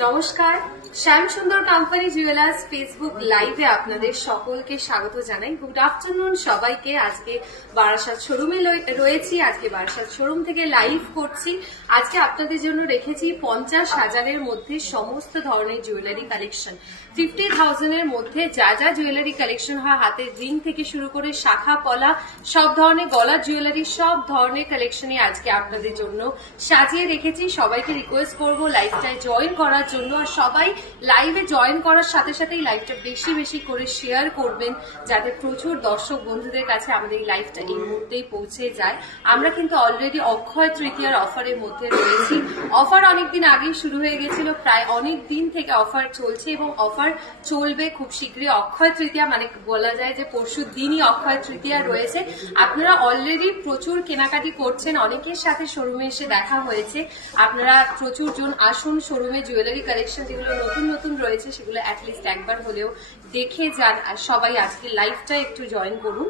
নমস্কার, শ্যাম সুন্দর company jewellers Facebook লাইভে আপনাদের সকলকে স্বাগত জানাই। গুড আফটারনুন সবাইকে। আজকে বারাসাত শোরুমে রয়েছি। আজকে বারাসাত শোরুম থেকে লাইভ করছি। আজকে আপনাদের জন্য রেখেছি 50,000-এর মধ্যে সমস্ত ধরনের জুয়েলারি কালেকশন। 50,000-এর মধ্যে যা যা জুয়েলারি কালেকশন হয়, হাতের রিং থেকে শুরু করে শাখা পলা, সব ধরনের গলার জুয়েলারি, সব ধরনের কালেকশনই আজকে আপনাদের জন্য সাজিয়ে রেখেছি। সবাইকে রিকোয়েস্ট করবো লাইভটায় জয়েন করার জন্য। আর সবাই লাইভে জয়েন করার সাথে সাথেই লাইভটা বেশি বেশি করে শেয়ার করবেন, যাতে প্রচুর দর্শক বন্ধুদের কাছে আমাদের এই লাইভটা এই মুহূর্তেই পৌঁছে যায়। আমরা কিন্তু অলরেডি অক্ষয় তৃতীয়ার অফারের মধ্যে রয়েছি। অফার অনেকদিন আগেই শুরু হয়ে গেছিল, প্রায় অনেক দিন থেকে অফার চলছে এবং অফার চলবে খুব শীঘ্রই। অক্ষয় তৃতীয়া মানে বলা যায় যে পরশু দিনই অক্ষয় তৃতীয়া রয়েছে। আপনারা অলরেডি প্রচুর কেনাকাটি করছেন, অনেকের সাথে শোরুমে এসে দেখা হয়েছে। আপনারা প্রচুর জন আসুন শোরুমে। জুয়েলারি কালেকশন যেগুলো নতুন নতুন রয়েছে সেগুলো অ্যাটলিস্ট একবার হলেও দেখে যান। আর সবাই আজকে লাইভটা একটু জয়েন করুন।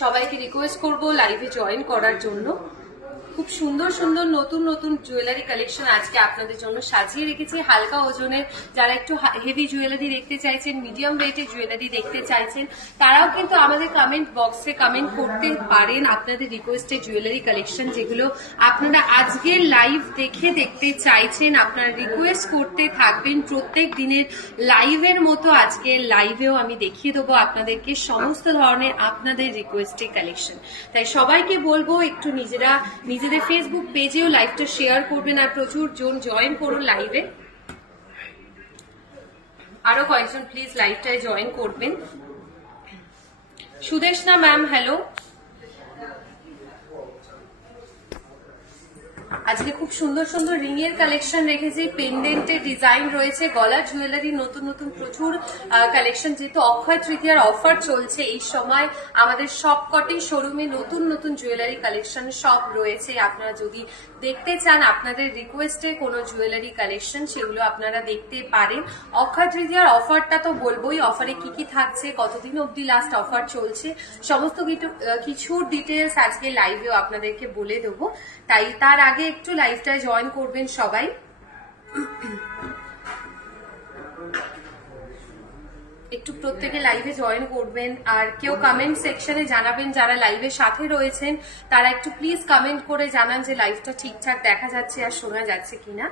সবাইকে রিকোয়েস্ট করবো লাইভে জয়েন করার জন্য। খুব সুন্দর সুন্দর নতুন নতুন জুয়েলারি কালেকশন আজকে আপনাদের জন্য সাজিয়ে রেখেছি। হালকা ওজনের যারা একটু হেভি জুয়েলারি দেখতে চাইছেন, মিডিয়াম ওয়েটের জুয়েলারি দেখতে চাইছেন, তারাও কিন্তু আমাদের কমেন্ট বক্সে কমেন্ট করতে পারেন আপনাদের রিকোয়েস্টের জুয়েলারি কালেকশন যেগুলো আপনারা আজকের লাইভ দেখে দেখতে চাইছেন। আপনারা রিকোয়েস্ট করতে থাকবেন। প্রত্যেক দিনের লাইভের মতো আজকে লাইভেও আমি দেখিয়ে দেবো আপনাদেরকে সমস্ত ধরনের আপনাদের রিকোয়েস্টের কালেকশন। তাই সবাইকে বলবো একটু নিজেদের ফেসবুক পেজেও লাইভটা শেয়ার করবেন আর প্রচুর জন জয়েন করুন লাইভে। আরো কয়েকজন প্লিজ লাইভটায় জয়েন করবেন। Sudeshna ma'am hello. আজকে খুব সুন্দর সুন্দর রিং এর কালেকশন রেখেছি, পেন্ডেন্টের ডিজাইন রয়েছে, গলার জুয়েলারি নতুন নতুন প্রচুর কালেকশন। যেহেতু অক্ষয় তৃতীয়ার অফার চলছে এই সময় আমাদের সবকটি শোরুমে নতুন নতুন জুয়েলারি কালেকশন সব রয়েছে। আপনারা যদি দেখতে চান আপনাদের রিকোয়েস্টে কোনো জুয়েলারি কালেকশন, সেগুলো আপনারা দেখতে পারেন। অক্ষয় তৃতীয়ার অফারটা তো বলবোই, অফারে কি কি থাকছে, কতদিন অব্দি লাস্ট অফার চলছে, সমস্ত কিছু ডিটেলস আজকে লাইভেও আপনাদেরকে বলে দেবো। তাই তার আগে একটু লাইভটায় জয়েন করবেন সবাই। একটু প্রত্যেকে লাইভে জয়েন করবেন। আর কেউ কমেন্ট সেকশনে জানাবেন, যারা লাইভের সাথে রয়েছেন তারা একটু প্লিজ কমেন্ট করে জানান যে লাইভটা ঠিকঠাক দেখা যাচ্ছে আর শোনা যাচ্ছে কিনা।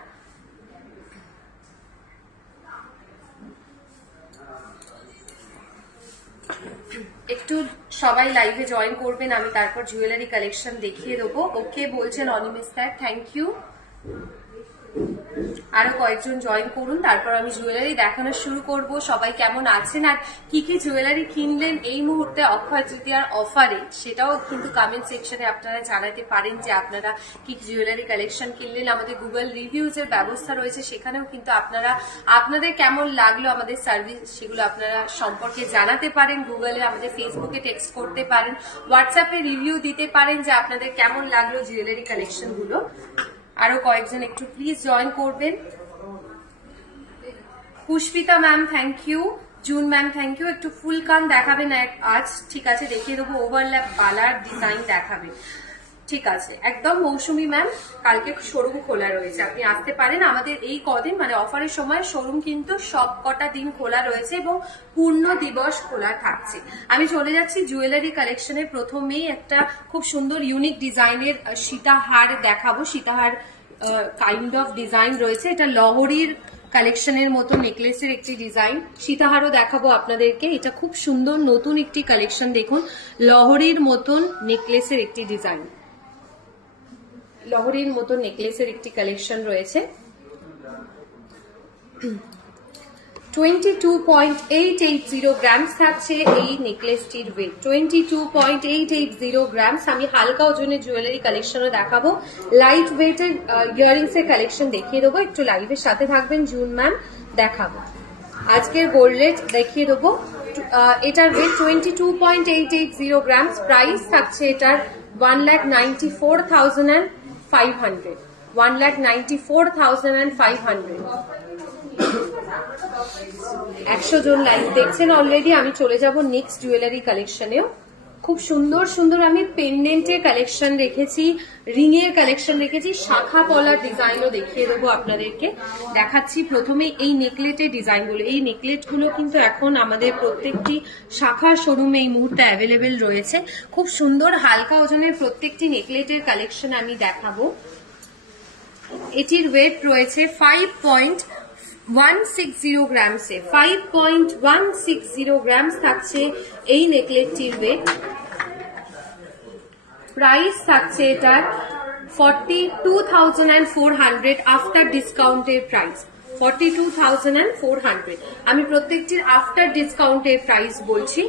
একটু সবাই লাইভে জয়েন করবেন, আমি তারপর জুয়েলারি কালেকশন দেখিয়ে দেবো। ওকে বলছেন অনিমেষ স্যার, থ্যাংক ইউ। আরো কয়েকজন জয়েন করুন, তারপর আমি জুয়েলারি দেখানো শুরু করব। সবাই কেমন আছেন আর কি কি জুয়েলারি কিনলেন এই মুহূর্তে অক্ষয় তৃতীয়ার অফারে, সেটাও কিন্তু কমেন্ট সেকশনে আপনারা জানাতে পারেন যে আপনারা কি জুয়েলারি কালেকশন কিনলেন। আমাদের গুগল রিভিউজ এর ব্যবস্থা রয়েছে, সেখানেও কিন্তু আপনারা আপনাদের কেমন লাগলো আমাদের সার্ভিস সেগুলো আপনারা সম্পর্কে জানাতে পারেন। গুগলে আমাদের ফেসবুকে টেক্সট করতে পারেন, হোয়াটসঅ্যাপে রিভিউ দিতে পারেন যে আপনাদের কেমন লাগলো জুয়েলারি কালেকশন গুলো। আরো কয়েকজন একটু প্লিজ জয়েন করবেন। Pushpita ma'am thank you, Jun ma'am thank you. একটু ফুল কান দেখাবেন আজ, ঠিক আছে দেখিয়ে দেবো। ওভারল্যাপ বালার ডিজাইন দেখাবেন, ঠিক আছে একদম। মৌসুমী ম্যাম কালকে শোরুম খোলা রয়েছে, আপনি আসতে পারেন। আমাদের এই কদিন মানে অফারের সময় শোরুম কিন্তু সব কটা দিন খোলা রয়েছে এবং পূর্ণ দিবস খোলা থাকছে। আমি চলে যাচ্ছি জুয়েলারি কালেকশনে। প্রথমেই একটা খুব সুন্দর ইউনিক ডিজাইনের সীতাহার দেখাবো। সীতাহার কাইন্ড অফ ডিজাইন রয়েছে, এটা লহরির কালেকশনের মতো নেকলেসের একটি ডিজাইন। সীতাহারও দেখাবো আপনাদেরকে। এটা খুব সুন্দর নতুন একটি কালেকশন, দেখুন লহরির মতন নেকলেসের একটি ডিজাইন, লহরির মতো নেকলেসের একটি কালেকশন রয়েছে। 22.880 গ্রামস থাকছে এই নেকলেসটির ওয়েট, 22.880 গ্রামস। আমি হালকা ওজনের জুয়েলারি কালেকশনও দেখাবো, লাইট ওয়েটের ইয়াররিংস এর কালেকশন দেখিয়ে দেবো। একটু লাইভের সাথে থাকবেন, জুন ম্যাম দেখাবো। আজকের গোল্ড রেট দেখিয়ে দেবো। এটার ওয়েট 22.880 গ্রামস। প্রাইস থাকছে এটার 1,94,500, 1,94,500। 100 জন লাইভ দেখছেন অলরেডি। আমি চলে যাব নেক্সট জুয়েলারি কালেকশনেও। খুব সুন্দর সুন্দর আমি পেন্ডেন্টের কালেকশন রেখেছি, রিং এর কালেকশন রেখেছি, শাখা পলার ডিজাইনও দেখিয়ে দেবো আপনাদেরকে। দেখাচ্ছি প্রথমে এই নেকলেটের ডিজাইনগুলো। এই নেকলেটগুলো কিন্তু এখন আমাদের প্রত্যেকটি শাখা শোরুমে এই মুহূর্তে অ্যাভেলেবেল রয়েছে। খুব সুন্দর হালকা ওজনের প্রত্যেকটি নেকলেটের কালেকশন আমি দেখাবো। এটির ওয়েট রয়েছে 5.160 গ্রামসে। 5.160 গ্রামস থাকছে এই নেকলেটটির ওয়েট। প্রাইস থাকছে এটার 42,400 আফটার ডিসকাউন্টের প্রাইস। 42,400। আমি প্রত্যেকটির আফটার ডিসকাউন্টের প্রাইস বলছি।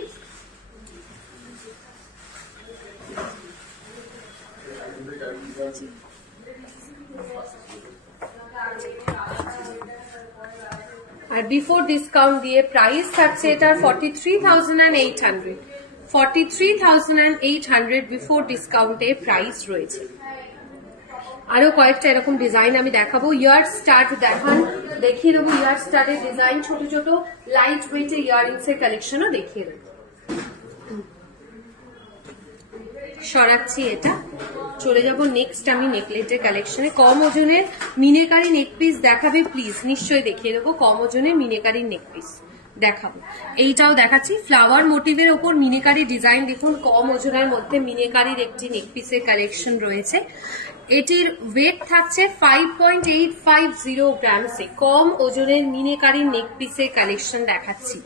আর বিফোর ডিসকাউন্ট দিয়ে প্রাইস থাকছে এটার 43,800। 43,800 বিফোর ডিসকাউন্টে প্রাইস রয়েছে। আরো কয়েকটা এরকম ডিজাইন আমি দেখাবো। ইয়ার স্টার্ট দেখিয়ে দেবো। ইয়ার স্টার্টের ডিজাইন, ছোট ছোট লাইট ওয়েটে ইয়াররিংস এর কালেকশনও দেখিয়ে দেবো। সরাচ্ছি এটা, চলে যাব নেক্সট আমি নেকলেটের কালেকশনে। কম ওজনের মিনেকারি নেক পিস দেখাবে প্লিজ, নিশ্চয়ই দেখিয়ে দেবো। কম ওজনের মিনেকারি নেক পিস দেখাবো। এইটাও দেখাচ্ছি ফ্লাওয়ার মোটিভের ওপর মিনেকারি ডিজাইন। দেখুন কম ওজনের মধ্যে মিনেকারির একটি নেক পিসের কালেকশন রয়েছে। এটির ওয়েট থাকছে 5.850 গ্রামসে। কম ওজনের মিনেকারি নেক পিসের কালেকশন দেখাচ্ছি।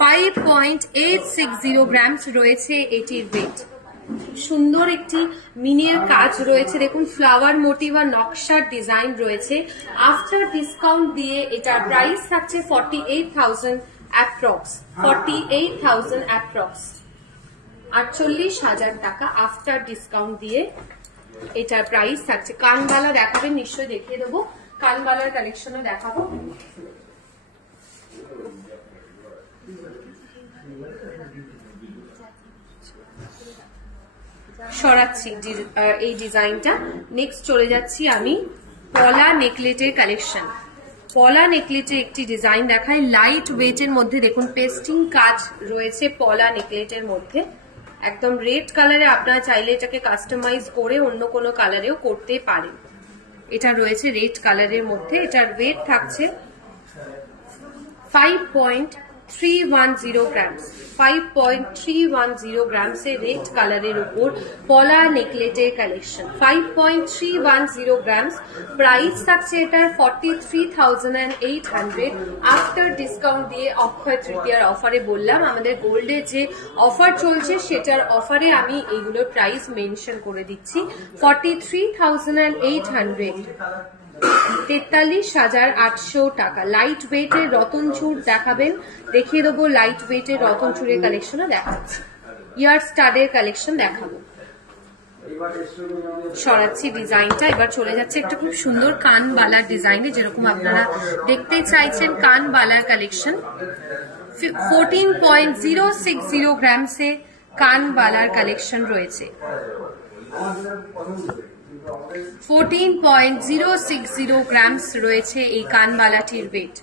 5.860 গ্রামস রয়েছে এটির ওয়েট। সুন্দর একটি মিনের কাজ রয়েছে, দেখুন ফ্লাওয়ার মোটিভ আর নকশার ডিজাইন রয়েছে। আফটার ডিসকাউন্ট দিয়ে এটার প্রাইস থাকছে 48,000 অ্যাপ্রক্স। 48,000 অ্যাপ্রক্স, 48,000 টাকা আফটার ডিসকাউন্ট দিয়ে এটার প্রাইস থাকছে। কানবালা দেখাবেন, নিশ্চয়ই দেখিয়ে দেবো। কানবালার কালেকশনও দেখাবো। সরাচ্ছি এই ডিজাইনটা। নেক্সট চলে যাচ্ছি আমি পলা নেকলেটের কালেকশন। পলা নেকলেটের একটি ডিজাইন দেখায় লাইট ওয়েটের মধ্যে। দেখুন পেস্টিং কাজ রয়েছে পলা নেকলেটের মধ্যে, একদম রেড কালারে। আপনারা চাইলে এটাকে কাস্টমাইজ করে অন্য কোনো কালারেও করতে পারেন। এটা রয়েছে রেড কালারের মধ্যে। এটার ওয়েট থাকছে 5.310 গ্রামস। 5.310 গ্রামসে রেড কালারের উপর পলা নেকলেটের কালেকশন। 5.310 গ্রামস। প্রাইস থাকছে এটার 43,800 আফটার ডিসকাউন্ট দিয়ে। অক্ষয় তৃতীয়ার অফারে বললাম, আমাদের গোল্ডের যে অফার চলছে সেটার অফারে আমি এইগুলোর প্রাইস মেনশন করে দিচ্ছি। 43,800, 43,800 টাকা। লাইট ওয়েটের রতনচুর দেখাবেন, দেখিয়ে দেবো। লাইট ওয়েটের রতনচুরের কালেকশনও দেখাচ্ছি। ইয়ার স্টাডের কালেকশন দেখাবো। সরাচ্ছি ডিজাইনটা। এবার চলে যাচ্ছে একটা খুব সুন্দর কানবালার ডিজাইনে, যেরকম আপনারা দেখতে চাইছেন। কানবালার কালেকশন 14.060 গ্রামসে কানবালার কালেকশন রয়েছে। 14.060 গ্রামস রয়েছে এই কানবালাটির ওয়েট।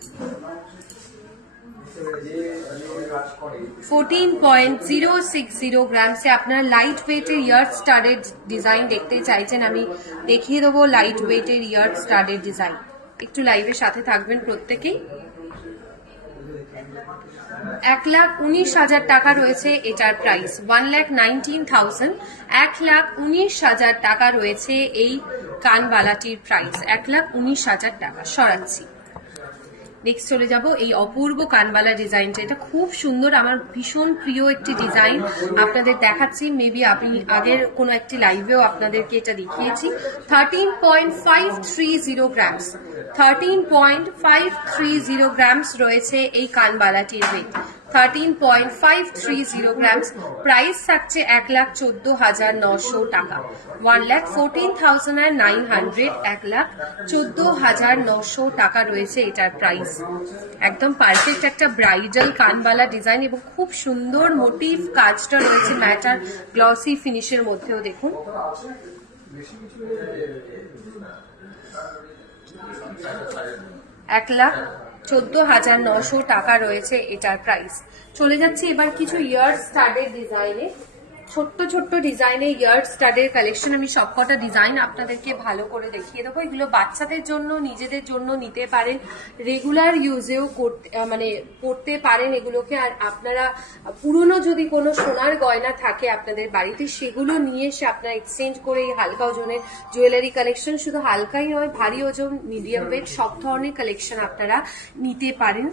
14.060 গ্রামসে আপনারা লাইট ওয়েটের ইয়ার স্টাডের ডিজাইন দেখতে চাইছেন, আমি দেখিয়ে দেবো লাইট ওয়েটের ইয়ার স্টাডের ডিজাইন। একটু লাইভের সাথে থাকবেন প্রত্যেকেই। 1,19,000 টাকা রয়েছে এটার প্রাইস। 1,19,000, 1,19,000 টাকা রয়েছে এই কানবালাটির প্রাইস। 1,19,000 টাকা। সরাচ্ছি। নেক্সট চলে যাব এই অপূর্ব কানবালা ডিজাইনটা। এটা খুব সুন্দর, আমার ভীষণ প্রিয় একটি ডিজাইন। আপনাদের দেখাচ্ছি, মেবি আপনি আগের কোনো একটি লাইভেও আপনাদেরকে এটা দেখিয়েছি। 13.530 গ্রামস। 13.530 গ্রামস রয়েছে এই কানবালাটির ওয়েট। 13.530 গ্রামস। প্রাইস থাকছে 1,14,900 টাকা। 1,14,900, 1,14,900 টাকা রয়েছে এটার প্রাইস। একদম পারফেক্ট একটা ব্রাইডাল কানবালা ডিজাইন এবং খুব সুন্দর মোটিভ কাজটা রয়েছে ম্যাটার গ্লসি ফিনিশের মধ্যেও। দেখুন 1,14,900 টাকা রয়েছে এটার প্রাইস। চলে যাচ্ছে এবার কিছু ইয়ার স্টাডের ডিজাইনে। ছোট্ট ছোট্ট ডিজাইনের ইয়ার স্টাডের কালেকশন। আমি সবকটা ডিজাইন আপনাদেরকে ভালো করে দেখিয়ে দেবো। এগুলো বাচ্চাদের জন্য, নিজেদের জন্য নিতে পারেন, রেগুলার ইউজেও করতে পারেন এগুলোকে। আর আপনারা পুরনো যদি কোনো সোনার গয়না থাকে আপনাদের বাড়িতে, সেগুলো নিয়ে এসে আপনারা এক্সচেঞ্জ করে এই হালকা ওজনের জুয়েলারি কালেকশন, শুধু হালকাই নয়, ভারী ওজন, মিডিয়াম ওয়েট, সব ধরনের কালেকশন আপনারা নিতে পারেন।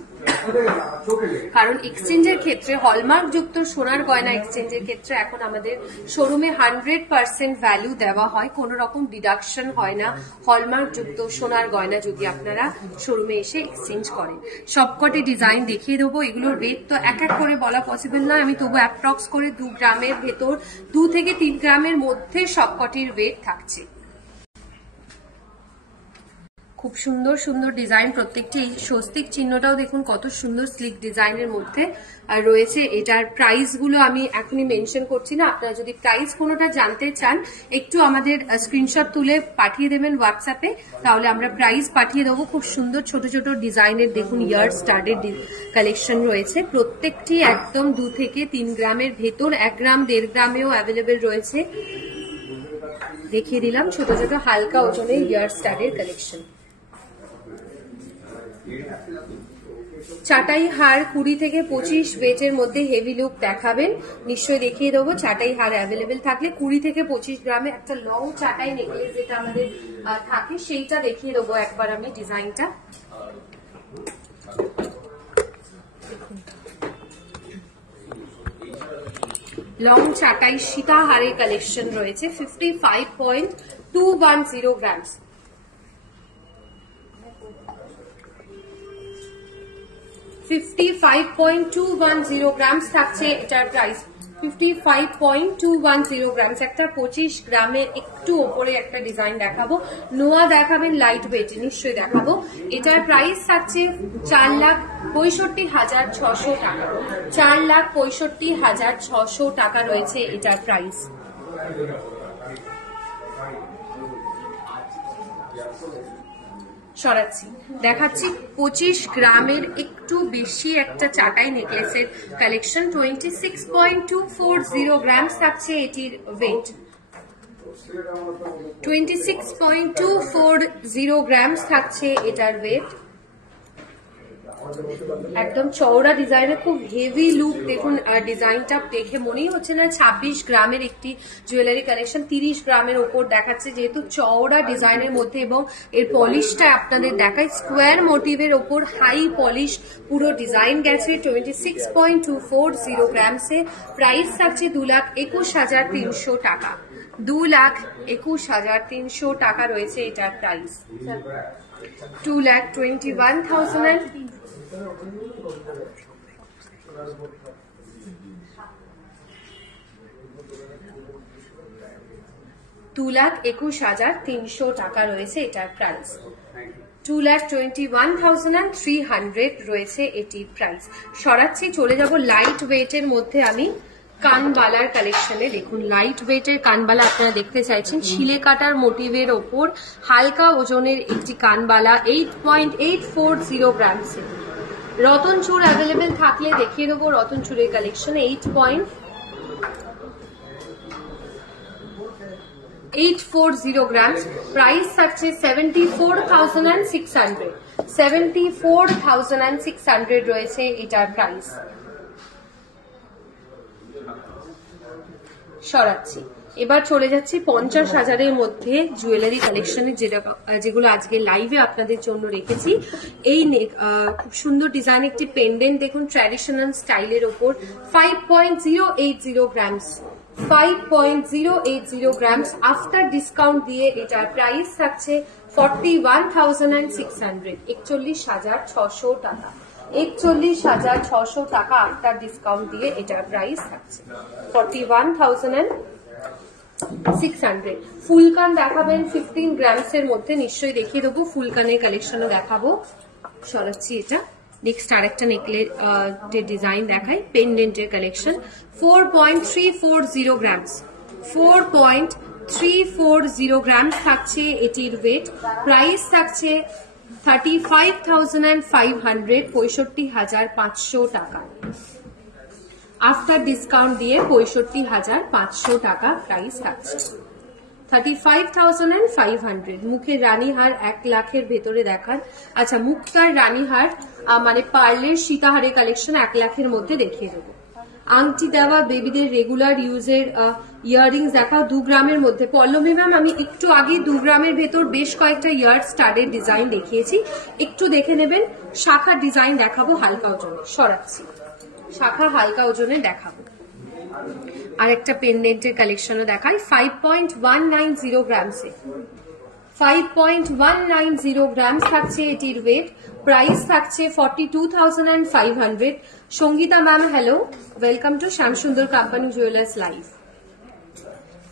কারণ এক্সচেঞ্জের ক্ষেত্রে, হলমার্ক যুক্ত সোনার গয়না এক্সচেঞ্জের ক্ষেত্রে এখন আমাদের শোরুমে 100% ভ্যালু দেওয়া হয়, কোনো রকম ডিডাকশন হয় না হলমার্ক যুক্ত সোনার গয়না যদি আপনারা শোরুমে এসে এক্সচেঞ্জ করেন। সবকটি ডিজাইন দেখিয়ে দেবো। এগুলোর রেট তো এক এক করে বলা পসিবল নয়, আমি তবু অ্যাপ্রক্স করে 2 গ্রামের ভেতর, 2 থেকে 3 গ্রামের মধ্যে সবকটির ওয়েট থাকছে। খুব সুন্দর সুন্দর ডিজাইন প্রত্যেকটি। এই স্বস্তিক চিহ্নটাও দেখুন কত সুন্দর স্লিক ডিজাইনের মধ্যে রয়েছে। এটার প্রাইস গুলো আমি এখনই মেনশন করছি না, আপনারা যদি প্রাইস কোনোটা জানতে চান একটু আমাদের স্ক্রিনশট তুলে পাঠিয়ে দেবেন হোয়াটসঅ্যাপে, তাহলে আমরা প্রাইস পাঠিয়ে দেবো। খুব সুন্দর ছোট ছোট ডিজাইনের দেখুন ইয়ার স্টাডের কালেকশন রয়েছে, প্রত্যেকটি একদম 2 থেকে 3 গ্রামের ভেতর, 1 গ্রাম 1.5 গ্রামেও অ্যাভেলেবেল রয়েছে। দেখিয়ে দিলাম ছোট ছোট হালকা ওজনের ইয়ার স্টাডের কালেকশন। চাটাই হার 20 থেকে 25 ওয়েটের মধ্যে হেভি লুক দেখাবেন, নিশ্চয়ই দেখিয়ে দেবো। চাটাই হার অ্যাভেলেবেল থাকলে 20 থেকে 25 গ্রামে একটা লং চাটাই নেকলেস যেটা আমাদের থাকে সেইটা দেখিয়ে দেবো একবার আমি ডিজাইনটা। লং চাটাই সীতাহারের কালেকশন রয়েছে, 55.210 গ্রামস। 55.210 গ্রামস থাকছে এটার প্রাইস। 55.210 গ্রামস। একটা 25 গ্রামের একটু ওপরে একটা ডিজাইন দেখাবো, নোয়া দেখাবেন লাইট ওয়েট, নিশ্চয়ই দেখাবো। এটার প্রাইস থাকছে 4,65,600 টাকা। 4,65,600 টাকা রয়েছে এটার প্রাইস। সরাচ্ছি, দেখাচ্ছি 25 গ্রামের একটু বেশি একটা চাটাই নেকলেসের কালেকশন। 26.240 গ্রামস থাকছে এটির ওয়েট। 26.240 গ্রামস থাকছে এটার ওয়েট। একদম চওড়া ডিজাইনের, খুব হেভি লুক দেখুন। ডিজাইনটা দেখে মনেই হচ্ছে না 26 গ্রামের একটি জুয়েলারি কালেকশন। 30 গ্রামের ওপর দেখাচ্ছে, যেহেতু চওড়া ডিজাইনের মধ্যে, এবং এর পলিশটা আপনাদের দেখায় স্কোয়ার মোটিভের ওপর হাই পলিশ পুরো ডিজাইন গেছে। 26.240 গ্রামসে প্রাইস থাকছে 2,21,300 টাকা। 2,21,300 টাকা রয়েছে এটার প্রাইস। 2,21,000 2,21,300 টাকা রয়েছে এটার প্রাইস। 2,21,300 রয়েছে এটির প্রাইস। সরাচ্ছি, চলে যাব লাইট ওয়েটের মধ্যে আমি কানবালার কালেকশনে। দেখুন লাইট ওয়েটের কানবালা আপনারা দেখতে চাইছেন, ছিলে কাটার মোটিভের ওপর হালকা ওজনের একটি কানবালা, 8.840 গ্রামসে। রতন চূড় অ্যাভেলেবেল থাকলে দেখিয়ে দেবো রতন চূড়ের কালেকশন। 8.840 গ্রামস। প্রাইস থাকছে 74,600। 74,600 রয়েছে এটার প্রাইস। সরাচ্ছি, এবার চলে যাচ্ছি 50,000-এর মধ্যে জুয়েলারি কালেকশনের, যেগুলো আজকে লাইভে আপনাদের জন্য রেখেছি। এই খুব সুন্দর ডিজাইন একটি পেন্ডেন্ট দেখুন, ট্র্যাডিশনাল স্টাইলের ওপর, 5.080 গ্রামস। 5.080 গ্রামস আফটার ডিসকাউন্ট দিয়ে এটার প্রাইস থাকছে 41,600। 41,600 টাকা। 41,600 টাকা আফটার ডিসকাউন্ট দিয়ে এটার প্রাইস থাকছে 41,600। ফুলকান দেখাবেন 15 গ্রামসের মধ্যে, নিশ্চয়ই দেখিয়ে দেবো। ফুলকানের কালেকশনও দেখাবো। সরাচ্ছি এটা। নেক্সট আরেকটা নেকলেস ডিজাইন দেখাই, পেন্ডেন্টের কালেকশন। 4.340 গ্রামস। 4.340 গ্রামস থাকছে এটির ওয়েট। প্রাইস থাকছে 35,500। 65,500 টাকা। আফটার ডিসকাউন্ট দিয়ে 65,500 টাকা প্রাইস থাকছে। 35,500। মুখের রানীহার 1 লাখের ভেতরে দেখার। আচ্ছা, মুক্তার রানীহার মানে পার্লের সীতাহারের কালেকশন 1 লাখের মধ্যে দেখিয়ে দেবো। আংটি দেওয়া বেবিদের রেগুলার ইউজের ইয়াররিংস দেখাও 2 গ্রামের মধ্যে। পল্লবী ম্যাম, আমি একটু আগে 2 গ্রামের ভেতর বেশ কয়েকটা ইয়ার স্টাডের ডিজাইন দেখিয়েছি, একটু দেখে নেবেন। শাখার ডিজাইন দেখাবো হালকা ওজনে, সরাচ্ছি, শাখা হালকা ওজনে দেখাবো। আরেকটা পেন্ডেন্টের কালেকশনও দেখাই 5.190 গ্রামসে। 5.190 গ্রামস থাকছে এটির ওয়েট। প্রাইস থাকছে 42,500। Sangita ma'am hello, welcome to Shyamsundar company jewellers live.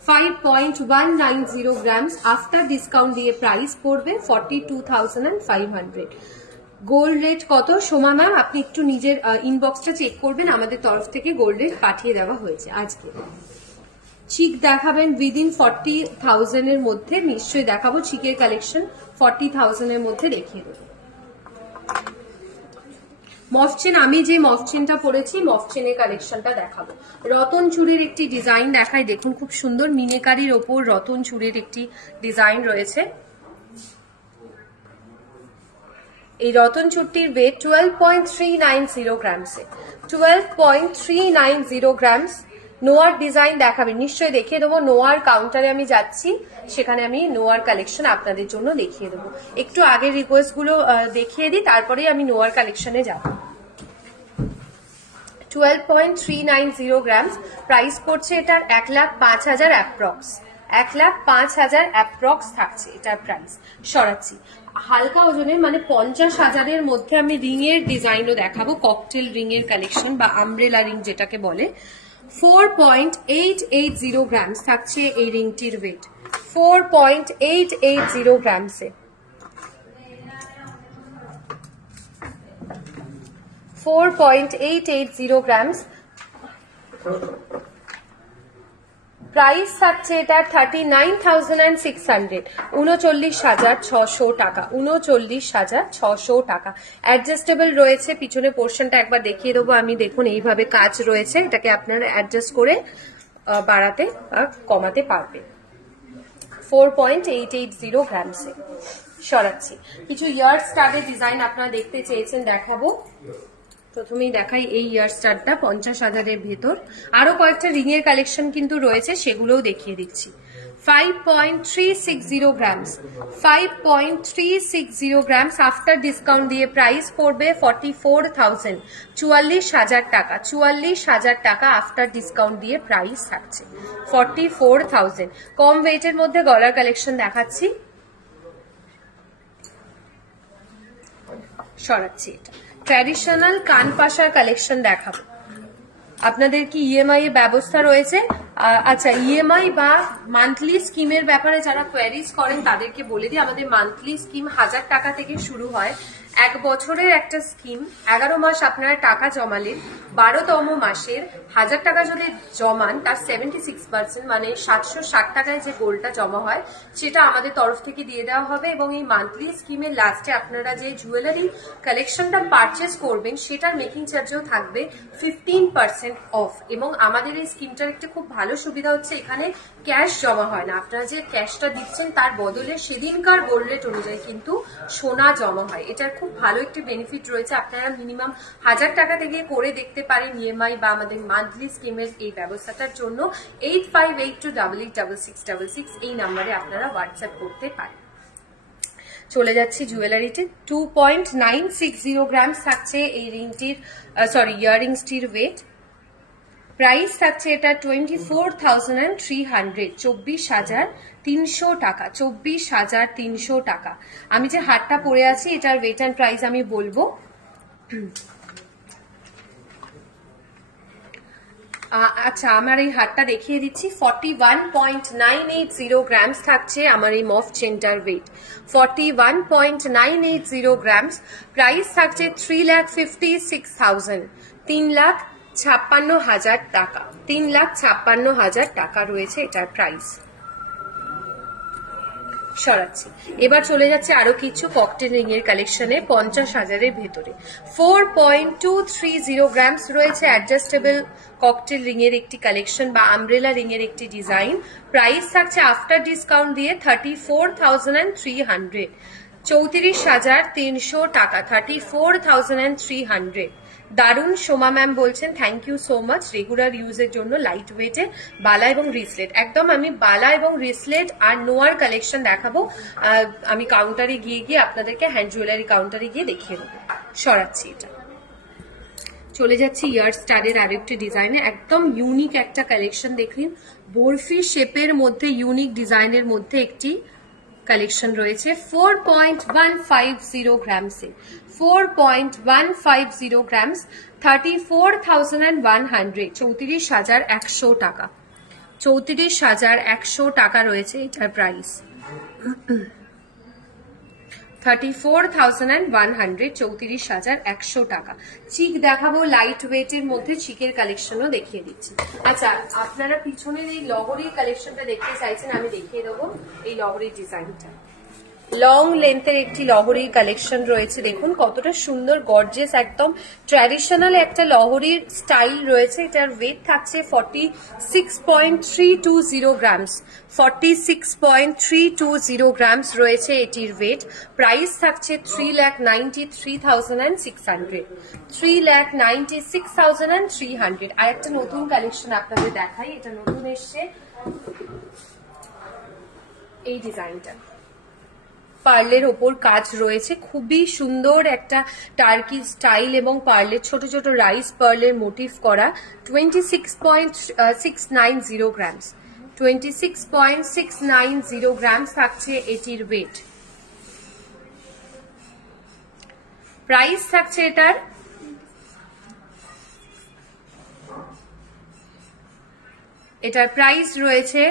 5.190 grams after discount দিয়ে প্রাইস পড়বে 42,500। গোল্ড রেট কত সোমা ম্যাম? আপনি একটু নিজের ইনবক্সটা চেক করবেন, আমাদের তরফ থেকে গোল্ড রেট পাঠিয়ে দেওয়া হয়েছে আজকে। চিক দেখাবেন উইদিন 40,000 এর মধ্যে, নিশ্চয়ই দেখাবো। চিকের কালেকশন 40,000 এর মধ্যে দেখিয়ে দেবো। মফচেন, আমি যে মফচেনটা পরেছি মফচেনের কালেকশনটা দেখাবো। রতন চুড়ির একটি ডিজাইন দেখাই, দেখুন খুব সুন্দর মিনেকারির ওপর রতন চুড়ির একটি ডিজাইন রয়েছে। এই রতন চুট্টির ওয়েট 12.390 গ্রামসে। 12.390 গ্রামস। নোয়ার ডিজাইন দেখাবেন, নিশ্চয়ই দেখিয়ে দেবো। নোয়ার কাউন্টারে আমি যাচ্ছি, সেখানে আমি নোয়ার কালেকশন আপনাদের জন্য দেখিয়ে দেবো। একটু আগের রিকোয়েস্ট গুলো দেখিয়ে দিই, তারপরে আমি নোয়ার কালেকশনে যাব। 12.390 গ্রামস। প্রাইস পড়ছে এটার 1,05,000 অ্যাপ্রক্স। 1,05,000 অ্যাপ্রক্স থাকছে এটার প্রাইস। সরাচ্ছি, হালকা ওজনের মানে 50,000 মধ্যে আমি রিং এর ডিজাইনও দেখাবো। ককটেল রিং এর কালেকশন বা আমব্রেলা রিং যেটাকে বলে। 4.880 গ্রামস থাকছে এই রিংটির ওয়েট। 4.880 গ্রামসে। 4.880 গ্রামস। প্রাইস থাকছে এটা 39,600, 39,600 টাকা। 39,600 টাকা। অ্যাডজাস্টেবল রয়েছে, পিছনে পোর্শনটা একবার দেখিয়ে দেবো আমি। দেখুন এইভাবে কাজ রয়েছে, এটাকে আপনারা অ্যাডজাস্ট করে বাড়াতে আর কমাতে পারবেন। 4.880 গ্রামসে। সরাচ্ছি, কিছু ইয়ার স্টাডের ডিজাইন আপনারা দেখতে চেয়েছেন, দেখাবো। প্রথমেই দেখাই এই ইয়ার স্টারটা 50,000 ভেতর। আরো কয়েকটা রিং এর কালেকশন কিন্তু রয়েছে, সেগুলোও দেখিয়ে দিচ্ছি। 5.360 গ্রামস। 5.360 গ্রামস আফটার ডিসকাউন্ট দিয়ে প্রাইস পড়বে 44,000, 44,000 টাকা। 44,000 টাকা আফটার ডিসকাউন্ট দিয়ে প্রাইস থাকছে 44,000। কম ওয়েটের মধ্যে গলার কালেকশন দেখাচ্ছি, সরাচ্ছি। এটা ট্র্যাডিশনাল কানপাশার কালেকশন দেখাবো। আপনাদের কি ইএমআই এর ব্যবস্থা রয়েছে? আচ্ছা, ইএমআই বা মান্থলি স্কিমের ব্যাপারে যারা কোয়ারিজ করেন তাদেরকে বলে দিই, আমাদের মান্থলি স্কিম 1000 টাকা থেকে শুরু হয়। 1 বছরের একটা স্কিম, 11 মাস আপনারা টাকা জমালেন। 12তম মাসের 1000 টাকা যদি জমান, তার 76% মানে 760 টাকায় যে গোল্ডটা জমা হয় সেটা আমাদের তরফ থেকে দিয়ে দেওয়া হবে। এবং এই মান্থলি স্কিমের লাস্টে আপনারা যে জুয়েলারি কালেকশনটা পারচেস করবেন সেটার মেকিং চার্জও থাকবে 15% অফ। এবং আমাদের এই স্কিমটার একটা খুব ভালো সুবিধা হচ্ছে, এখানে ক্যাশ জমা হয় না। আপনারা যে ক্যাশটা দিচ্ছেন তার বদলে সেদিনকার গোল্ড রেট অনুযায়ী কিন্তু সোনা জমা হয়। এটার খুব ভালো একটি বেনিফিট রয়েছে। আপনারা মিনিমাম 1000 টাকা থেকে করে দেখতে পারেন ইএমআই বা আমাদের মান্থলি স্কিমের এই ব্যবস্থাটার জন্য। 8582886666 এই নাম্বারে আপনারা হোয়াটসঅ্যাপ করতে পারেন। চলে যাচ্ছি জুয়েলারিতে। 2.960 গ্রামস থাকছে এই রিংটির, সরি ইয়াররিংসটির ওয়েট। প্রাইস থাকছে এটা 24,300, 24,300 টাকা। 24,300 টাকা। আমি যে হারটা পরে আছি এটার ওয়েট অ্যান্ড প্রাইস আমি বলবো। আচ্ছা, আমার এই হারটা দেখিয়ে দিচ্ছি। 41.980 গ্রামস থাকছে আমার এই মফ চেনটার ওয়েট। 41.980 গ্রামস। প্রাইস থাকছে 3,56,000, 3,56,000 টাকা। 3,56,000 টাকা রয়েছে এটার প্রাইস। সরাচ্ছি। এবার চলে যাচ্ছে আরো কিছু ককটেল রিং এর কালেকশনে 50,000-এর ভেতরে। 4.230 গ্রামস রয়েছে অ্যাডজাস্টেবল ককটেল রিং এর একটি কালেকশন বা আমব্রেলা রিং এর একটি ডিজাইন। প্রাইস থাকছে আফটার ডিসকাউন্ট দিয়ে 34,300, 34,300 টাকা, 34,300। দারুণ। সোমা ম্যাম বলছেন thank you so much regular ইউজের জন্য। লাইট ওয়েটে বালা এবং রিসলেট, একদম আমি বালা এবং রিসলেট আর নোয়ার কালেকশন দেখাবো। আমি কাউন্টারে গিয়ে আপনাদেরকে হ্যান্ড জুয়েলারি কাউন্টারে গিয়ে দেখিয়ে দেবো। সরাচ্ছি এটা। চলে যাচ্ছি ইয়ার স্টারের আরেকটি ডিজাইনে, একদম ইউনিক একটা কালেকশন। দেখুন বরফি শেপের মধ্যে ইউনিক ডিজাইনের মধ্যে একটি কালেকশন রয়েছে 4.150 গ্রামসে। 4.150 গ্রামস, 34,100, 34,100 টাকা। 34,100 টাকা রয়েছে এটার প্রাইস। 34,100, 34,100 টাকা। চিক দেখাবো লাইট ওয়েটের মধ্যে, চিকের কালেকশনও দেখিয়ে দিচ্ছি। আচ্ছা, আপনারা পিছনের এই লহরির কালেকশনটা দেখতে চাইছেন, আমি দেখিয়ে দেবো এই লহরির ডিজাইনটা। লং লেন্থের একটি লহরির কালেকশন রয়েছে। দেখুন কতটা সুন্দর গর্জিয়াস, একদম ট্র্যাডিশনাল একটা লহরির স্টাইল রয়েছে। এটার ওয়েট থাকছে 46.320 গ্রামস। 46.320 গ্রামস রয়েছে এটির ওয়েট। প্রাইস থাকছে 3,93,600, 3,96,300। আর একটা নতুন কালেকশন আপনাদের দেখাই, এটা নতুন এসছে এই ডিজাইনটা। পার্লের ওপর কাজ রয়েছে, খুবই সুন্দর একটা টার্কি স্টাইল এবং পার্লের ছোট ছোট রাইস পার্লের মোটিভ করা। 26.690 গ্রামস, 26.690 গ্রামস থাকছে এটির ওয়েট। প্রাইস থাকছে এটার প্রাইস রয়েছে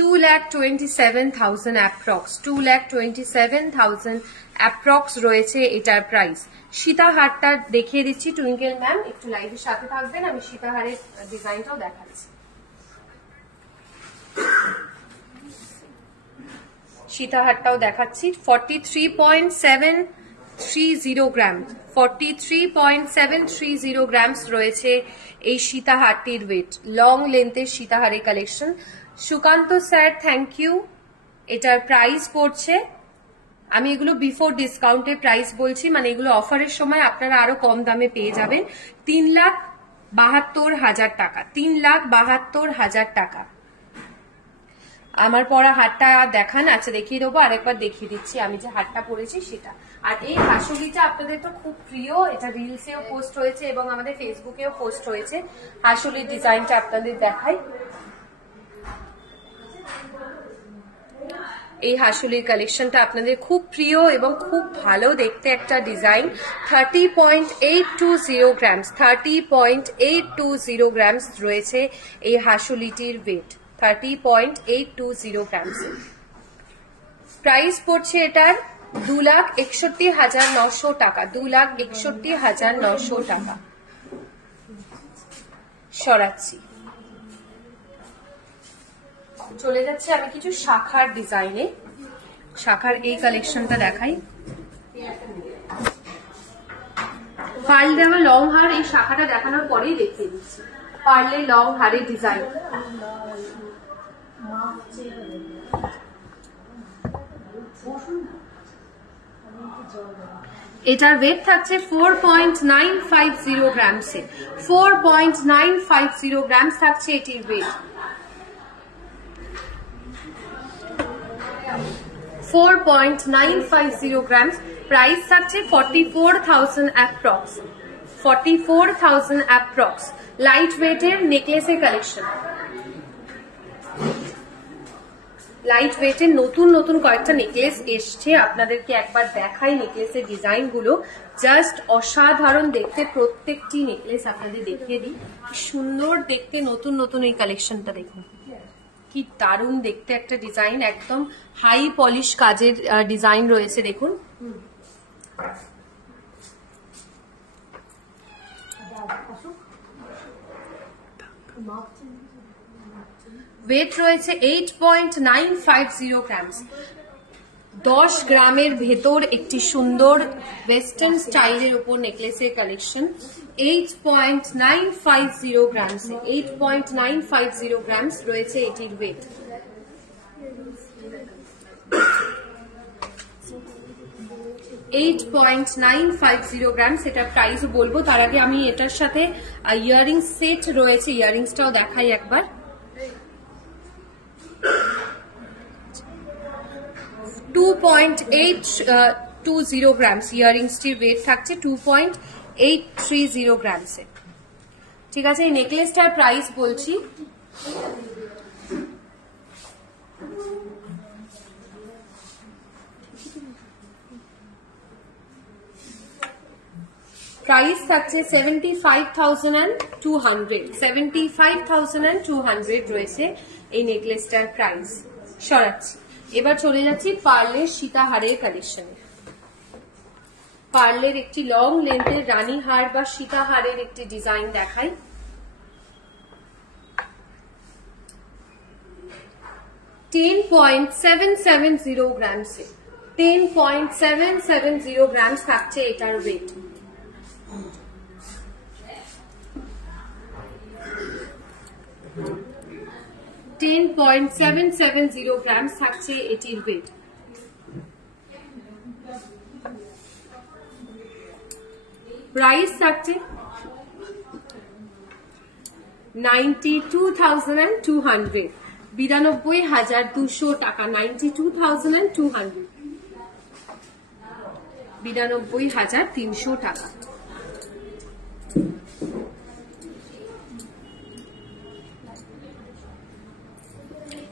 2,27,000 অ্যাপ্রক্স, 2,27,000 অ্যাপ্রক্স রয়েছে এটার প্রাইস। সীতাহারটা দেখিয়ে দিচ্ছি টুইঙ্কেল ম্যাম, একটু লাইভের সাথে থাকবেন, আমি সীতাহারের ডিজাইনটাও দেখাচ্ছি। সীতাহারটাও দেখাচ্ছি 43.730 গ্রাম, 43.730 গ্রামস রয়েছে এই সীতাহারটির ওয়েট। লং লেন্থের সীতাহারের collection. Sukanta sir thank you. এটার প্রাইস পড়ছে, আমি এগুলো বিফোর ডিসকাউন্টের প্রাইস বলছি, মানে এগুলো অফারের সময় আপনারা আরো কম দামে পেয়ে যাবেন। 3,72,000 টাকা, 3,72,000 টাকা। আমার পরা হারটা দেখান। আচ্ছা দেখিয়ে দেবো, আরেকবার দেখিয়ে দিচ্ছি আমি যে হারটা পরেছি সেটা। আর এই হাসুলিটা আপনাদের তো খুব প্রিয়, এটা রিলসেও পোস্ট হয়েছে এবং আমাদের ফেসবুকেও পোস্ট হয়েছে। হাসুলির ডিজাইনটা আপনাদের দেখাই। এই হাসুলির কালেকশনটা আপনাদের খুব প্রিয় এবং খুব ভালো দেখতে একটা ডিজাইন। 30.820 গ্রামস, 30.820 গ্রামস রয়েছে এই হাসুলিটির ওয়েট। 30.820 গ্রামস। প্রাইস পড়ছে এটার 2,61,900 টাকা, 2,61,900 টাকা। সরাচ্ছি। চলে যাচ্ছে আমি কিছু শাখার ডিজাইনে। শাখার এই কালেকশনটা দেখাই। পার্ল দেওয়া লং হার, এই শাখাটা দেখানোর পরেই দেখিয়ে দিচ্ছি পার্লের লং হারের ডিজাইন। এটার ওয়েট থাকছে 4.950 গ্রামসে, 4.950 গ্রামস থাকছে এটির ওয়েট। 4.950 গ্রামস। প্রাইস থাকছে 44,000 অ্যাপ্রক্স, 44,000 অ্যাপ্রক্স। লাইট ওয়েটের নেকলেসের কালেকশন। লাইট ওয়েটের নতুন নতুন কয়েকটা নেকলেস এসছে, আপনাদেরকে একবার দেখাই নেকলেসের ডিজাইন গুলো। জাস্ট অসাধারণ দেখতে প্রত্যেকটি নেকলেস আপনাদের দেখিয়ে দিই। সুন্দর দেখতে নতুন নতুন এই কালেকশনটা দেখুন, কি দারুণ দেখতে একটা ডিজাইন। একদম হাই পলিশ কাজের ডিজাইন রয়েছে দেখুন। ওয়েট রয়েছে 8.950 গ্রামস, 10 গ্রামের ভেতর একটি সুন্দর ওয়েস্টার্ন স্টাইলের উপর নেকলেসের কালেকশন 8.950 গ্রামস 8.950 গ্রামস রয়েছে এটির ওয়েট। গ্রামস এটা প্রাইস বলবো, তার আগে আমি এটার সাথে ইয়ারিং সেট রয়েছে, ইয়ারিংসটাও দেখাই একবার। $2.820 গ্রামস ইয়ারিংসটির ওয়েট থাকছে 2.830 গ্রামসে। ঠিক আছে, এই নেকলেসটার প্রাইস বলছি প্রাইস থাকছে 75,200 রয়েছে এই নেকলেসটার প্রাইস। সরাচ্ছি, এবার চলে যাচ্ছি পার্লের সীতাহারের কালেকশনে। পার্লের একটি লং লেন্থের রানী হার বা সীতাহারের একটি ডিজাইন দেখাই। $10.770 গ্রামসে 10.770 গ্রামস থাকছে এটার ওয়েট। $10.770 গ্রামস থাকছে এটির ওয়েট। প্রাইস থাকছে 92,200 92,200 টাকা। 92,200 92,300 টাকা।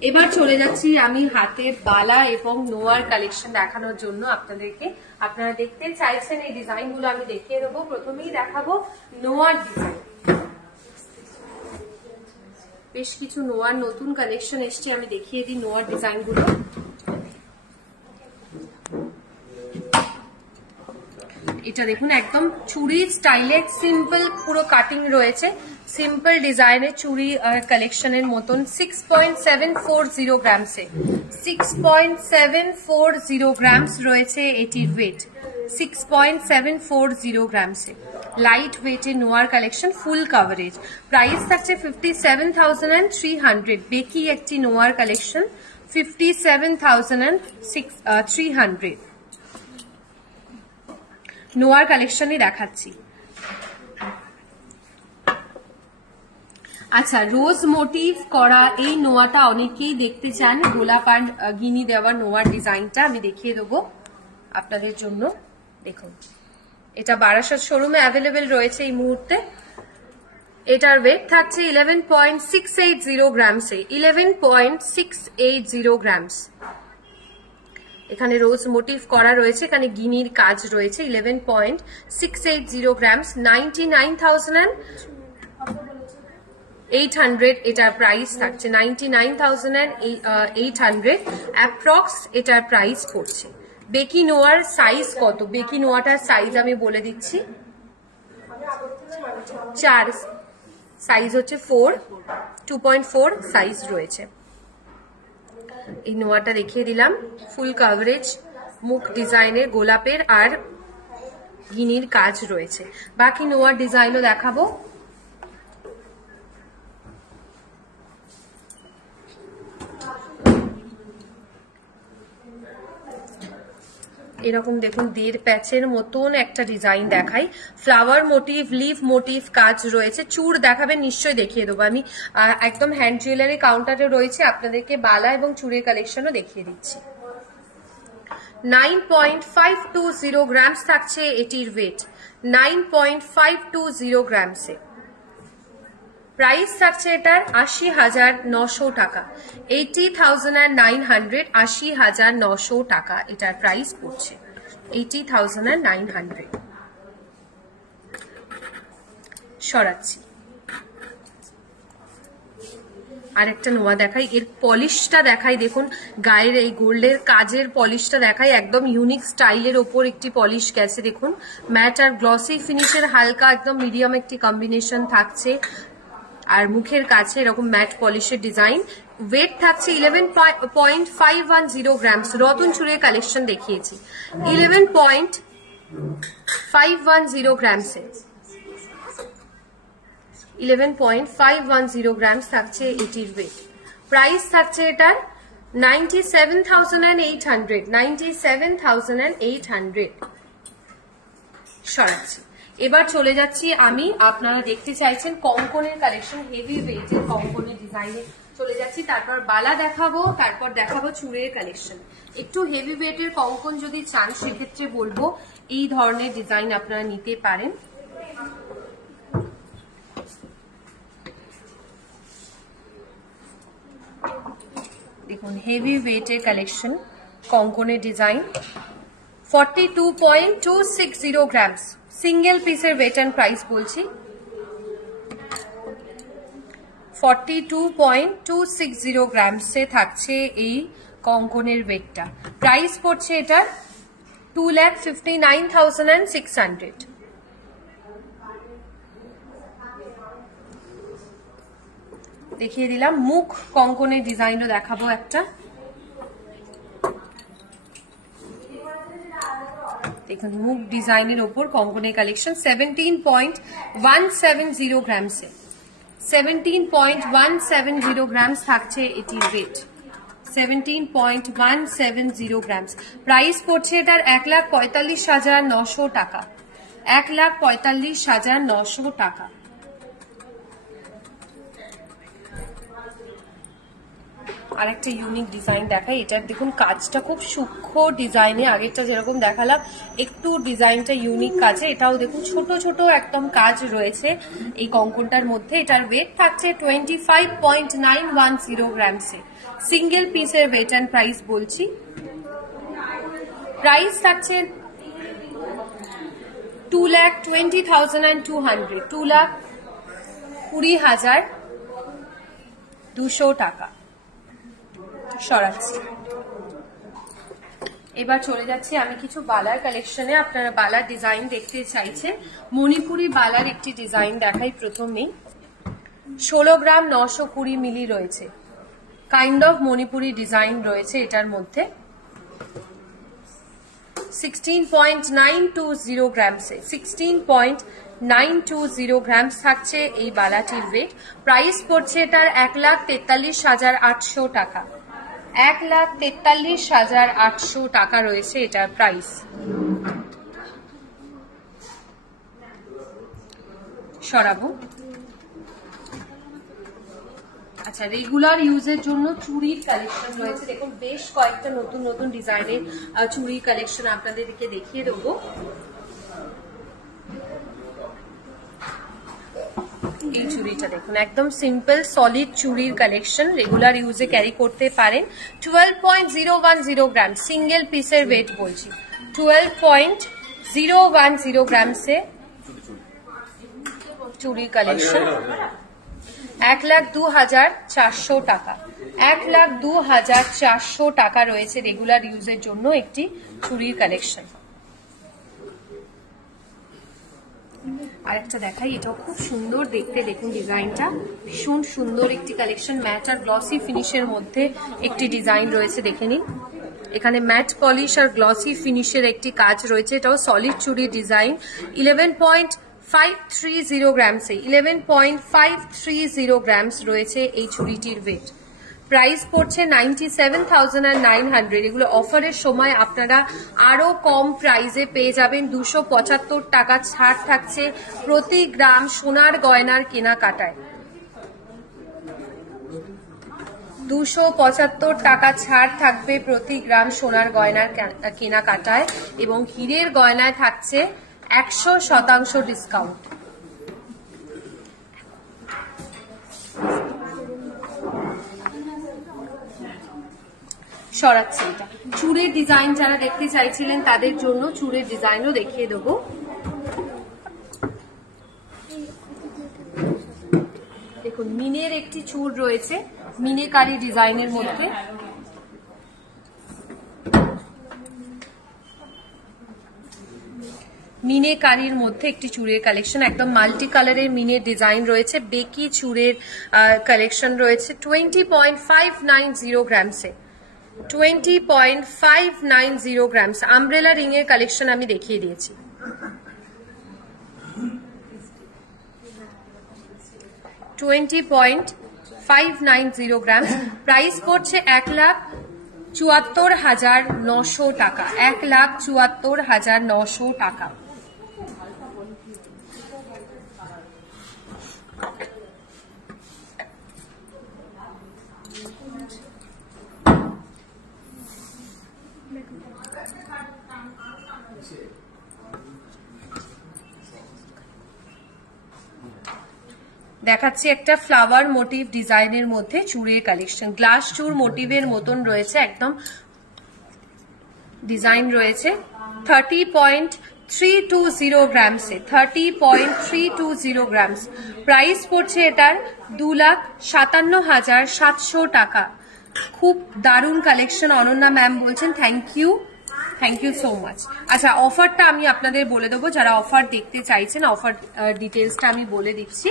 এবার চলে যাচ্ছি আমি হাতের বালা এবং নোয়ার কালেকশন দেখানোর জন্য আপনাদেরকে। আপনারা দেখতে চাইছেন এই ডিজাইন গুলো আমি দেখিয়ে দেবো। প্রথমেই দেখাবো নোয়ার ডিজাইন। বেশ কিছু নোয়ার নতুন কালেকশন এসছে, আমি দেখিয়ে দিই নোয়ার ডিজাইন গুলো। এটা দেখুন একদম চুড়ি স্টাইলের সিম্পল পুরো কাটিং রয়েছে, সিম্পল ডিজাইনের চুড়ি কালেকশনের মতন। 6.740 গ্রামসে 6.740 গ্রামস রয়েছে এটির ওয়েট। 6.740 গ্রামসে লাইট ওয়েটের নোয়ার কালেকশন, ফুল কভারেজ। প্রাইস থাকছে 57,300। বেকি একটি নোয়ার কালেকশন 57,300 নোয়ার কালেকশনই দেখাচ্ছি। আচ্ছা, রোজ মোটিভ করা এই নোয়াটা অনেকেই দেখতে চান। গোলাপ আর গিনি দেওয়া নোয়ার ডিজাইনটা আমি দেখিয়ে দেবো আপনাদের জন্য। দেখুন, এটা বারাসাত শোরুমে অ্যাভেলেবেল রয়েছে এই মুহূর্তে। এটার ওয়েট থাকছে 11.680 গ্রামসে 11.680 গ্রামস। এখানে রোজ মোটিভ করা রয়েছে, এখানে গিনির কাজ রয়েছে। 11.680 গ্রামস 99,800 এটার প্রাইস থাকছে। 99,800 অ্যাপ্রক্স এটার প্রাইস পড়ছে। বেকি নোয়ার সাইজ কত? বেকি নোয়াটার সাইজ আমি বলে দিচ্ছি। 4 সাইজ হচ্ছে 2.4 সাইজ রয়েছে। এই নোয়াটা দেখিয়ে দিলাম, ফুল কভারেজ, মুখ ডিজাইনের গোলাপের আর গিনির কাজ রয়েছে। বাকি নোয়ার ডিজাইনও দেখাবো। এরকম দেখুন 1.5 প্যাচের মতন একটা ডিজাইন দেখাই। ফ্লাওয়ার মোটিভ, লিভ মোটিভ কাজ রয়েছে। চূড় দেখাবেন নিশ্চয়ই দেখিয়ে দেবো আমি। একদম হ্যান্ড জুয়েলারি কাউন্টারে রয়েছে, আপনাদেরকে বালা এবং চূড়ের কালেকশনও দেখিয়ে দিচ্ছি। 9.520 গ্রামস থাকছে এটির ওয়েট। 9.520 গ্রামসে প্রাইস থাকছে এটার 80,900 টাকা। 80,900 80,900 টাকা এটার প্রাইস পড়ছে। 80,900 সরাচ্ছি। আরেকটা নোয়া দেখাই, এর পলিশটা দেখাই। দেখুন গায়ের এই গোল্ডের কাজের পলিশটা দেখাই, একদম ইউনিক স্টাইলের ওপর একটি পলিশ গেছে। দেখুন ম্যাট আর গ্লসি ফিনিশের হালকা একদম মিডিয়াম একটি কম্বিনেশন থাকছে। আর মুখের কাছে এরকম ম্যাট পলিশের ডিজাইন। ওয়েট থাকছে 11.510 গ্রামস। রতন চুড়ের কালেকশন দেখিয়েছি 11.510 গ্রামসে, 11.510 গ্রামস থাকছে এটির ওয়েট। প্রাইস থাকছে এটার 97,800, 97,800। সরাচ্ছি। এবার চলে যাচ্ছি আমি, আপনারা দেখতে চাইছেন কঙ্কনের কালেকশন, হেভি ওয়েটের কঙ্কনের ডিজাইনে চলে যাচ্ছি, তারপর বালা দেখাবো, তারপর দেখাবো চূড়ের কালেকশন। একটু হেভি ওয়েটের কঙ্কন যদি চান সেক্ষেত্রে বলবো এই ধরনের ডিজাইন আপনারা নিতে পারেন। দেখুন হেভি ওয়েটের কালেকশন, কঙ্কনের ডিজাইন, 42.260 গ্রামস, সিঙ্গেল পিসের ওয়েট অ্যান্ড প্রাইস বলছি 42.260 গ্রামসে থাকছে এই কঙ্কনের ওয়েটটা। প্রাইস পড়ছে এটার 2,59,600। দেখিয়ে দিলাম। মুখ কঙ্কনের ডিজাইনও দেখাবো একটা। দেখুন মুখ ডিজাইনের ওপর কঙ্কনের কালেকশন 17.170 গ্রামসে, 17.170 গ্রামস থাকছে এটির ওয়েট, 17.170 গ্রামস। প্রাইস পড়ছে এটার 1,45,900 টাকা, 1,45,900 টাকা। আর একটা ইউনিক ডিজাইন দেখাই। এটার দেখুন কাজটা খুব সূক্ষ্ম ডিজাইনে, আগেরটা যেরকম দেখালাম একটু ডিজাইনটা ইউনিক কাজে, এটাও দেখুন ছোট ছোট একদম কাজ রয়েছে এই কঙ্কনটার মধ্যে। এটার ওয়েট থাকছে 25.910 গ্রামসে, সিঙ্গেল পিসের ওয়েট অ্যান্ড প্রাইস বলছি। প্রাইস থাকছে 2,20,200, 2,20,200 টাকা। সরাচ্ছি। এবার চলে যাচ্ছি আমি কিছু বালার কালেকশনে। আপনারা বালার ডিজাইন দেখতে চাইছে, মণিপুরি বালার একটি ডিজাইন দেখাই প্রথমেই। 16 গ্রাম 920 মিলি রয়েছে, কাইন্ড অফ মণিপুরি ডিজাইন রয়েছে এটার মধ্যে। 16.920 গ্রামসে, 16.920 গ্রামস থাকছে এই বালাটির ওয়েট। প্রাইস পড়ছে এটার 1,43,800 টাকা, 1,43,800 টাকা রয়েছে এটার প্রাইস। সরাবো। আচ্ছা, রেগুলার ইউজের জন্য চুড়ির কালেকশন রয়েছে। দেখুন বেশ কয়েকটা নতুন নতুন ডিজাইনের চুড়ির কালেকশন আপনাদেরকে দেখিয়ে দেবো। এই চুড়িটা দেখুন একদম সিম্পল সলিড চুড়ির কালেকশন, রেগুলার ইউজে ক্যারি করতে পারেন। 12.010 গ্রাম, সিঙ্গেল পিসের ওয়েট বলছি 12.010 গ্রামসে চুড়ির কালেকশন। 1,02,400 টাকা, 1,02,400 টাকা রয়েছে রেগুলার ইউজের জন্য একটি চুড়ির কালেকশন। আরেকটা দেখাই, এটাও খুব সুন্দর দেখতে। দেখুন ডিজাইনটা ভীষণ সুন্দর একটি কালেকশন, ম্যাট আর গ্লসি ফিনিশের মধ্যে একটি ডিজাইন রয়েছে। দেখে নিন এখানে ম্যাট পলিশ আর গ্লসি ফিনিশের একটি কাজ রয়েছে। এটাও সলিড চুড়ি ডিজাইন। 11.530 গ্রামসে, 11.530 গ্রামস রয়েছে এই চুড়িটির ওয়েট। প্রাইস পড়ছে 97,900। এগুলো অফারের সময় আপনারা আরো কম প্রাইসে পেয়ে যাবেন। 275 টাকা ছাড় থাকছে প্রতি গ্রাম সোনার গয়নার কেনাকাটায়, 275 টাকা ছাড় থাকবে প্রতি গ্রাম সোনার গয়নার কেনাকাটায়, এবং হীরের গয়নায় থাকছে 100% ডিসকাউন্ট। সরাচ্ছি এটা। চুড়ের ডিজাইন যারা দেখতে চাইছিলেন তাদের জন্য চুড়ের ডিজাইনও দেখিয়ে দেবো। দেখুন মিনের একটি চুড় রয়েছে, মিনেকারি ডিজাইনের মধ্যে। মিনেকারির মধ্যে একটি চুড়ের কালেকশন, একদম মাল্টি কালারের মিনের ডিজাইন রয়েছে, বেকি চুড়ের কালেকশন রয়েছে 20.590 গ্রামসে, 20.590 গ্রামস। আমব্রেলা রিং এর কালেকশন আমি দেখিয়ে দিয়েছি। 20.590 গ্রাম। প্রাইস পড়ছে 1,74,900 টাকা, 1,74,900 টাকা। দেখাচ্ছি একটা ফ্লাওয়ার মোটিভ ডিজাইনের মধ্যে চুড়ের কালেকশন, গ্লাস চুর মোটিভের মতন রয়েছে, একদম ডিজাইন রয়েছে 30.320 গ্রামসে, 30.320 গ্রামস। প্রাইস পড়ছে এটার 2,57,700 টাকা। খুব দারুণ কালেকশন, অনন্যা ম্যাম বলছেন থ্যাংক ইউ সো মাচ। আচ্ছা, অফারটা আমি আপনাদের বলে দেবো, যারা অফার দেখতে চাইছেন অফার ডিটেলসটা আমি বলে দিচ্ছি।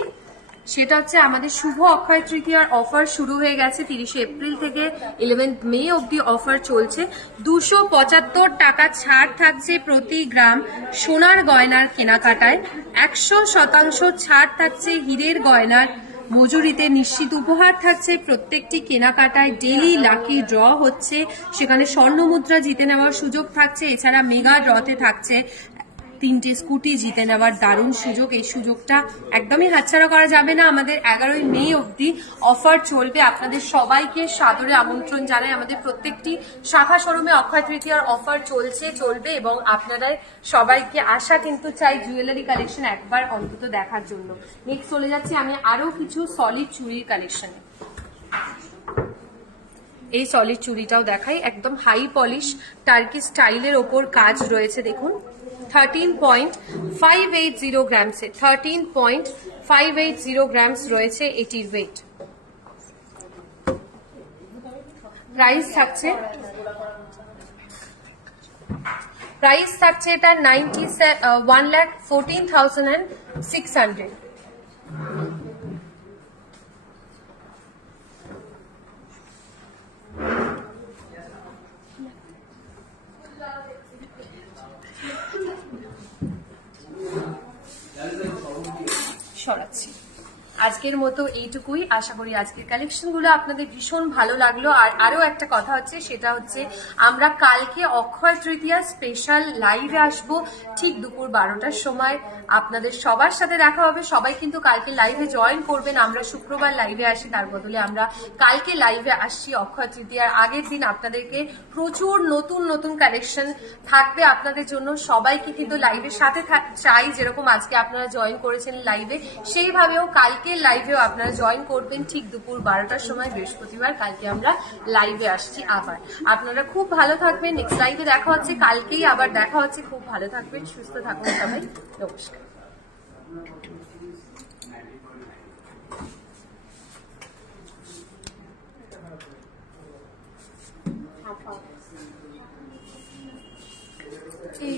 সেটা হচ্ছে আমাদের শুভ অক্ষয় তৃতীয়ার অফার শুরু হয়ে গেছে 30 এপ্রিল থেকে 11 মে অবধি অফার চলছে। 275 টাকা ছাড় থাকছে প্রতি গ্রাম সোনার গয়নার কেনাকাটায়, 100% ছাড় থাকছে হীরের গয়নার মজুরিতে, নিশ্চিত উপহার থাকছে প্রত্যেকটি কেনাকাটায়, ডেলি লাকি ড্র হচ্ছে, সেখানে স্বর্ণ মুদ্রা জিতে নেওয়ার সুযোগ থাকছে, এছাড়া মেগা ড্রতে থাকছে 3টে স্কুটি জিতে নেওয়ার দারুণ সুযোগ। এই সুযোগটা একদমই হাতছাড়া করা যাবে না। আমাদের 11 মে অবধি অফার চলবে। আপনাদের সবাইকে সাদরে আমন্ত্রণ জানাই। আমাদের প্রত্যেকটি শাখা শোরুমে অক্ষয় তৃতীয়ার অফার চলবে এবং আপনারা সবাইকে আশা কিন্তু চাই জুয়েলারি কালেকশন একবার অন্তত দেখার জন্য। নেক্সট চলে যাচ্ছি আমি আরো কিছু সলিড চুড়ির কালেকশনে। এই সলিড চুড়িটাও দেখাই, একদম হাই পলিশ টার্কি স্টাইলের ওপর কাজ রয়েছে, দেখুন 13.580 গ্রামসে, 13.580 গ্রামস রয়েছে এটির ওয়েট। প্রাইস থাকছে এটা 1,14,600। সরাচ্ছি। আজকের মতো এইটুকুই। আশা করি আজকের কালেকশনগুলো আপনাদের ভীষণ ভালো লাগলো। আর আরো একটা কথা হচ্ছে, সেটা হচ্ছে আমরা কালকে অক্ষয় তৃতীয়া স্পেশাল লাইভে আসবো ঠিক দুপুর 12টার সময়। আপনাদের সবার সাথে দেখা হবে। সবাই কিন্তু কালকে লাইভে জয়েন করবেন। আমরা শুক্রবার লাইভে আসি, তার বদলে আমরা কালকে লাইভে আসছি অক্ষয় তৃতীয়ার আগের দিন। আপনাদেরকে প্রচুর নতুন কালেকশন থাকবে আপনাদের জন্য। সবাইকে কিন্তু লাইভের সাথে চাই, যেরকম আজকে আপনারা জয়েন করেছেন লাইভে, সেইভাবেও কালকে লাইভেও আপনারা জয়েন করবেন ঠিক দুপুর 12টার সময় বৃহস্পতিবার। কালকে আমরা লাইভে আসছি আবার। আপনারা খুব ভালো থাকবেন। নেক্সট লাইভে দেখা হচ্ছে কালকেই, আবার দেখা হচ্ছে। খুব ভালো থাকবেন, সুস্থ থাকুন সবাই। নমস্কার। এই